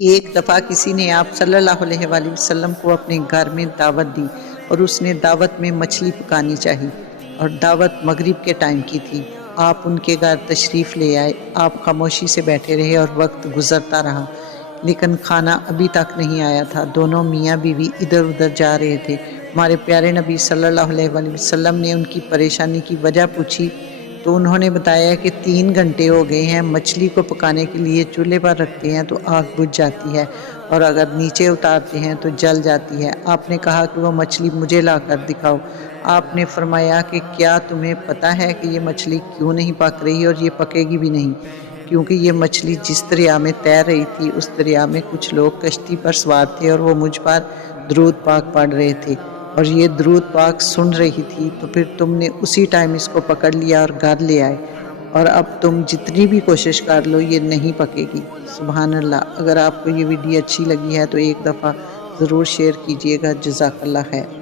ایک دفعہ کسی نے آپ صلی اللہ علیہ وآلہ وسلم کو اپنے گھر میں دعوت دی اور اس نے دعوت میں مچھلی پکانی چاہی اور دعوت مغرب کے ٹائم کی تھی۔ آپ ان کے گھر تشریف لے آئے۔ آپ خاموشی سے بیٹھے رہے اور وقت گزرتا رہا، لیکن کھانا ابھی تک نہیں آیا تھا۔ دونوں میاں بیوی ادھر ادھر جا رہے تھے۔ ہمارے پیارے نبی صلی اللہ علیہ وآلہ وسلم نے ان کی پریشانی کی وجہ پوچھی تو انہوں نے بتایا کہ 3 گھنٹے ہو گئے ہیں، مچھلی کو پکانے کے لیے چولہے پر رکھتے ہیں تو آگ بجھ جاتی ہے اور اگر نیچے اتارتے ہیں تو جل جاتی ہے۔ آپ نے کہا کہ وہ مچھلی مجھے لا کر دکھاؤ۔ آپ نے فرمایا کہ کیا تمہیں پتہ ہے کہ یہ مچھلی کیوں نہیں پک رہی اور یہ پکے گی بھی نہیں؟ کیونکہ یہ مچھلی جس دریا میں تیر رہی تھی اس دریا میں کچھ لوگ کشتی پر سوار تھے اور وہ مجھ پر درود پاک پڑھ رہے تھے اور یہ درود پاک سن رہی تھی، تو پھر تم نے اسی ٹائم اس کو پکڑ لیا اور گھر لے آئے، اور اب تم جتنی بھی کوشش کر لو یہ نہیں پکے گی۔ سبحان اللہ۔ اگر آپ کو یہ ویڈیو اچھی لگی ہے تو ایک دفعہ ضرور شیئر کیجیے گا۔ جزاک اللہ خیر۔